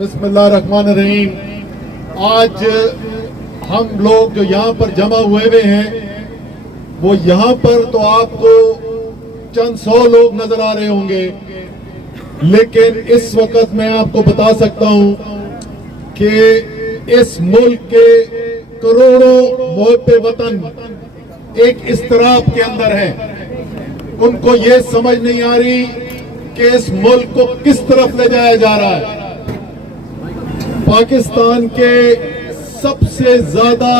بسم اللہ الرحمن الرحیم۔ آج ہم لوگ جو یہاں پر جمع ہوئے ہیں وہ یہاں پر تو آپ کو چند سو لوگ نظر آ رہے ہوں گے، لیکن اس وقت میں آپ کو بتا سکتا ہوں کہ اس ملک کے کروڑوں محب وطن ایک اضطراب کے اندر ہیں۔ ان کو یہ سمجھ نہیں آ رہی کہ اس ملک کو کس طرف لے جایا جا رہا ہے۔ پاکستان کے سب سے زیادہ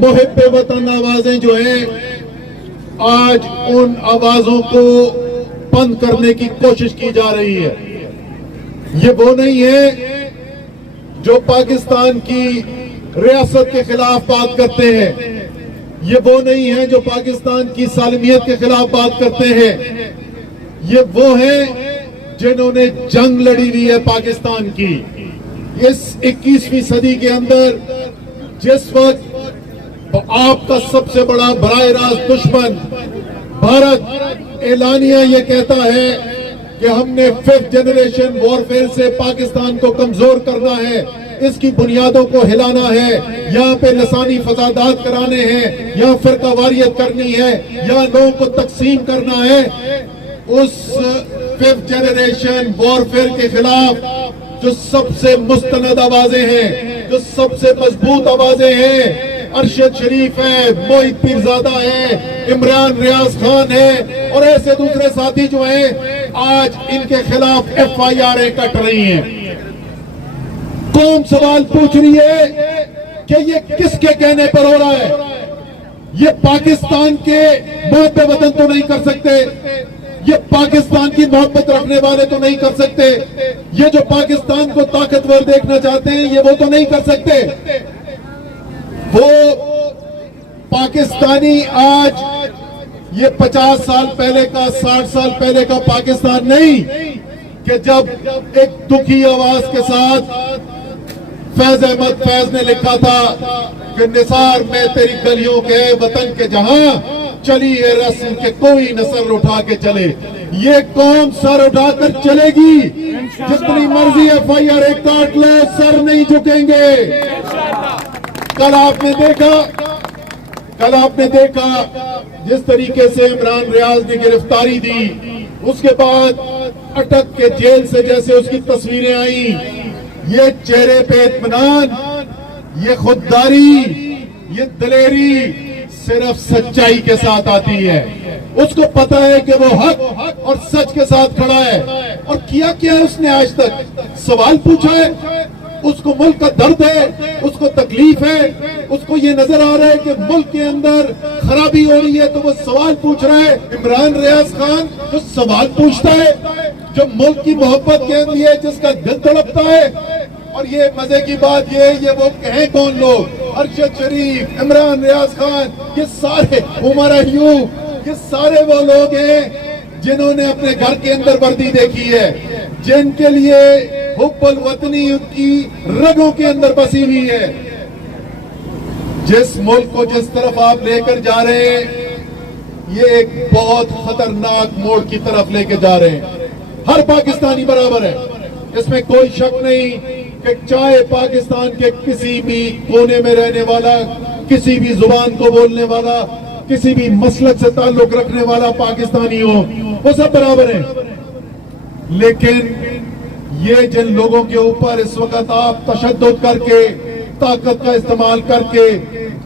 محب وطن آوازیں جو ہیں، آج ان آوازوں کو بند کرنے کی کوشش کی جا رہی ہے۔ یہ وہ نہیں ہے جو پاکستان کی ریاست کے خلاف بات کرتے ہیں، یہ وہ نہیں ہے جو پاکستان کی سالمیت کے خلاف بات کرتے ہیں، یہ وہ ہیں جنہوں نے جنگ لڑی ہوئی ہے پاکستان کی۔ اس 21ویں صدی کے اندر جس وقت آپ کا سب سے بڑا براہ راست دشمن بھارت اعلانیہ یہ کہتا ہے کہ ہم نے 5th جنریشن وارفیئر سے پاکستان کو کمزور کرنا ہے، اس کی بنیادوں کو ہلانا ہے، یہاں پہ لسانی فسادات کرانے ہیں، یہاں فرقہ واریت کرنی ہے، یہاں لوگوں کو تقسیم کرنا ہے، اس 5th جنریشن وارفیئر کے خلاف جو سب سے مستند آوازیں ہیں، جو سب سے مضبوط آوازیں ہیں، ارشد شریف ہے، موحد پیرزادہ ہے، عمران ریاض خان ہے اور ایسے دوسرے ساتھی جو ہیں، آج ان کے خلاف FIR کٹ رہی ہیں۔ کون سوال پوچھ رہی ہے کہ یہ کس کے کہنے پر ہو رہا ہے؟ یہ پاکستان کے محب وطن تو نہیں کر سکتے، یہ پاکستان کی محبت رکھنے والے تو نہیں کر سکتے، یہ جو پاکستان کو طاقتور دیکھنا چاہتے ہیں یہ وہ تو نہیں کر سکتے۔ وہ پاکستانی آج یہ 50 سال پہلے کا 60 سال پہلے کا پاکستان نہیں کہ جب ایک دکھی آواز کے ساتھ فیض احمد فیض نے لکھا تھا کہ نثار میں تیری گلیوں کے وطن کے جہاں چلی ہے رسم کہ کوئی نہ سر اٹھا کے چلے۔ یہ قوم سر اٹھا کر چلے گی، جتنی مرضی FIR کاٹ لو سر نہیں جھکیں گے۔ کل آپ نے دیکھا جس طریقے سے عمران ریاض نے گرفتاری دی، اس کے بعد اٹک کے جیل سے جیسے اس کی تصویریں آئیں، یہ چہرے پہ اطمینان، یہ خودداری، یہ دلیری صرف سچائی کے ساتھ آتی ہے۔ اس کو پتا ہے کہ وہ حق اور سچ کے ساتھ کھڑا ہے۔ اور کیا ہے اس نے آج تک؟ سوال پوچھا ہے، اس کو ملک کا درد ہے، اس کو تکلیف ہے، اس کو یہ نظر آ رہا ہے کہ ملک کے اندر خرابی ہو رہی ہے تو وہ سوال پوچھ رہا ہے۔ عمران ریاض خان جو سوال پوچھتا ہے، جو ملک کی محبت کے لیے جس کا دل تڑپتا ہے، اور یہ مزے کی بات یہ وہ کہیں کون لوگ؟ ارشد شریف، عمران ریاض خان، یہ سارے عمر ایوب، یہ سارے وہ لوگ ہیں جنہوں نے اپنے گھر کے اندر وردی دیکھی ہے، جن کے لیے حب الوطنی ان کی رگوں کے اندر بسی ہوئی ہے۔ جس ملک کو جس طرف آپ لے کر جا رہے ہیں، یہ ایک بہت خطرناک موڑ کی طرف لے کے جا رہے ہیں۔ ہر پاکستانی برابر ہے، اس میں کوئی شک نہیں کہ چاہے پاکستان کے کسی بھی کونے میں رہنے والا، کسی بھی زبان کو بولنے والا، کسی بھی مسلک سے تعلق رکھنے والا پاکستانی ہو، وہ سب برابر ہیں۔ لیکن یہ جن لوگوں کے اوپر اس وقت آپ تشدد کر کے، طاقت کا استعمال کر کے،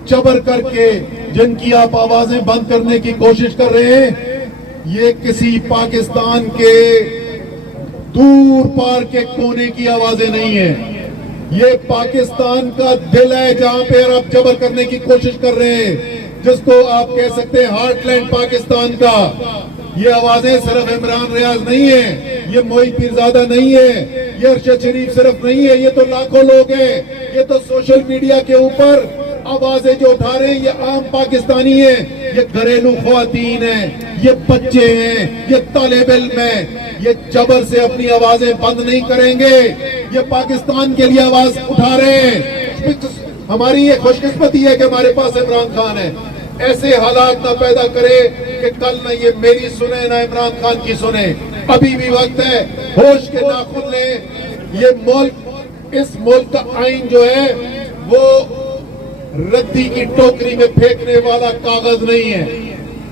جبر کر کے جن کی آپ آوازیں بند کرنے کی کوشش کر رہے ہیں، یہ کسی پاکستان کے دور پار کے کونے کی آوازیں نہیں ہیں، یہ پاکستان کا دل ہے جہاں پہ آپ جبر کرنے کی کوشش کر رہے ہیں، جس کو آپ کہہ سکتے ہیں ہارٹ لینڈ پاکستان کا۔ یہ آوازیں صرف عمران ریاض نہیں ہیں، یہ موحد پیرزادہ نہیں ہے، یہ ارشد شریف صرف نہیں ہے، یہ تو لاکھوں لوگ ہیں، یہ تو سوشل میڈیا کے اوپر آوازیں جو اٹھا رہے ہیں یہ عام پاکستانی ہیں، یہ گھریلو خواتین ہیں، یہ بچے ہیں، یہ طالب علم ہیں، یہ جبر سے اپنی آوازیں بند نہیں کریں گے، یہ پاکستان کے لیے آواز اٹھا رہے ہیں۔ ہماری یہ خوش قسمتی ہے کہ ہمارے پاس عمران خان ہے۔ ایسے حالات نہ پیدا کرے کہ کل نہ یہ میری سنیں نہ عمران خان کی سنیں۔ ابھی بھی وقت ہے، ہوش کے ناخن لیں، یہ ملک اس ملک کا آئین جو ہے وہ ردی کی ٹوکری میں پھینکنے والا کاغذ نہیں ہے.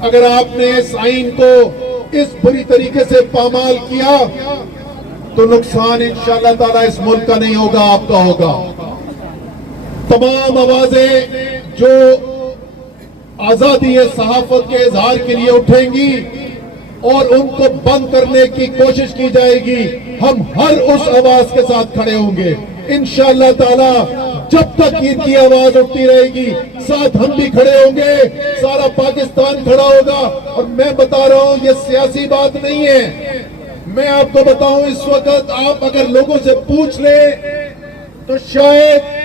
اگر آپ نے اس آئین کو اس بری طریقے سے پامال کیا تو نقصان انشاءاللہ تعالی اس ملک کا نہیں ہوگا, آپ کا ہوگا. تمام آوازیں جو آزادی صحافت کے اظہار کے لیے اٹھیں گی اور ان کو بند کرنے کی کوشش کی جائے گی, ہم ہر اس آواز کے ساتھ کھڑے ہوں گے انشاءاللہ تعالی. جب تک ان کی آواز اٹھتی رہے گی ساتھ ہم بھی کھڑے ہوں گے, سارا پاکستان کھڑا ہوگا. اور میں بتا رہا ہوں یہ سیاسی بات نہیں ہے. میں آپ کو بتاؤں اس وقت آپ اگر لوگوں سے پوچھ لیں تو شاید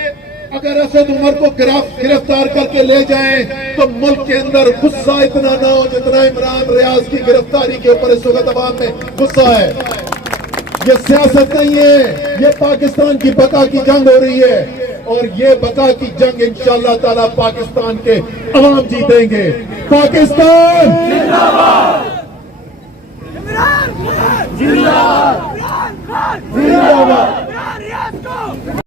اگر اسد عمر کو گرفتار کر کے لے جائیں تو ملک کے اندر غصہ اتنا نہ ہو جتنا عمران ریاض کی گرفتاری کے اوپر اس وقت عوام میں غصہ ہے. یہ سیاست نہیں ہے, یہ پاکستان کی بقا کی جنگ ہو رہی ہے, اور یہ بقا کی جنگ انشاءاللہ تعالی پاکستان کے عوام جیتیں گے. پاکستان